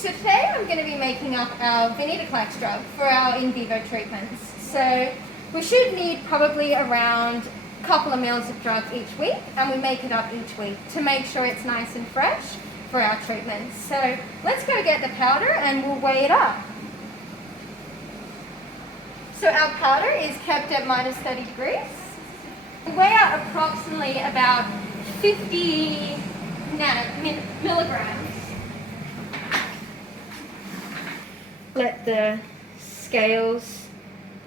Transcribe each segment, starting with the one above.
So today I'm going to be making up our venetoclax drug for our in vivo treatments. So we should need probably around a couple of mils of drug each week, and we make it up each week to make sure it's nice and fresh for our treatments. So let's go get the powder and we'll weigh it up. So our powder is kept at minus 30 degrees. We weigh out approximately about 50 milligrams. Let the scales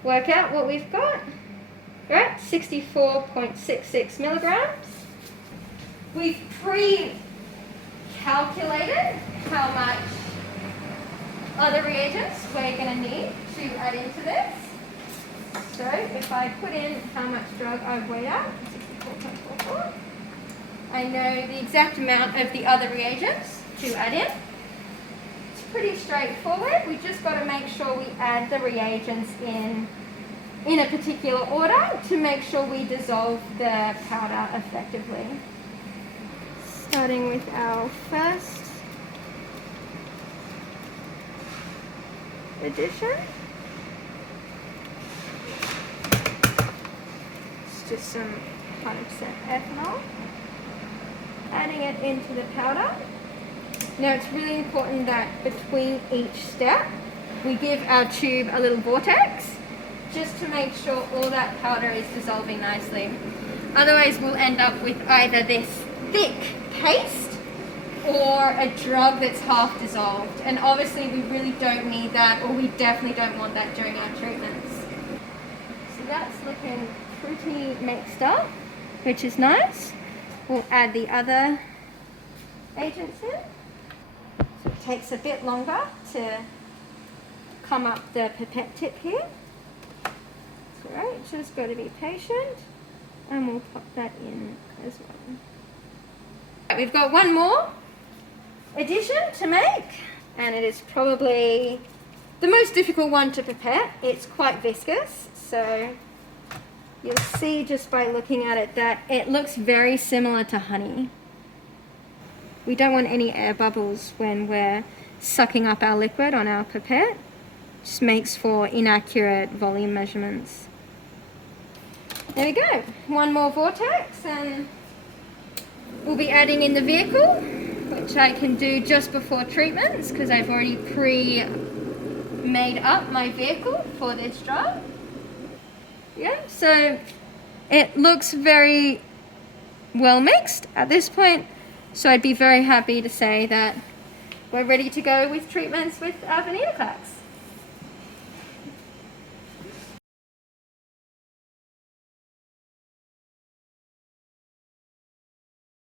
work out what we've got. We're at 64.66 milligrams. We've pre-calculated how much other reagents we're going to need to add into this. So if I put in how much drug I've weighed out, 64.44, I know the exact amount of the other reagents to add in. It's pretty straightforward. We just got to make sure we add the reagents in a particular order to make sure we dissolve the powder effectively. Starting with our first addition. It's just some 100% ethanol. Adding it into the powder. Now it's really important that between each step we give our tube a little vortex just to make sure all that powder is dissolving nicely. Otherwise we'll end up with either this thick paste or a drug that's half dissolved, and obviously we really don't need that, or we definitely don't want that during our treatments. So that's looking pretty mixed up, which is nice. We'll add the other agents in. So it takes a bit longer to come up the pipette tip here. That's alright, just got to be patient, and we'll pop that in as well. We've got one more addition to make, and it is probably the most difficult one to pipette. It's quite viscous, so you'll see just by looking at it that it looks very similar to honey. We don't want any air bubbles when we're sucking up our liquid on our pipette. Just makes for inaccurate volume measurements. There we go. One more vortex, and we'll be adding in the vehicle, which I can do just before treatments because I've already pre-made up my vehicle for this drug. Yeah, so it looks very well mixed at this point, so I'd be very happy to say that we're ready to go with treatments with our venetoclax.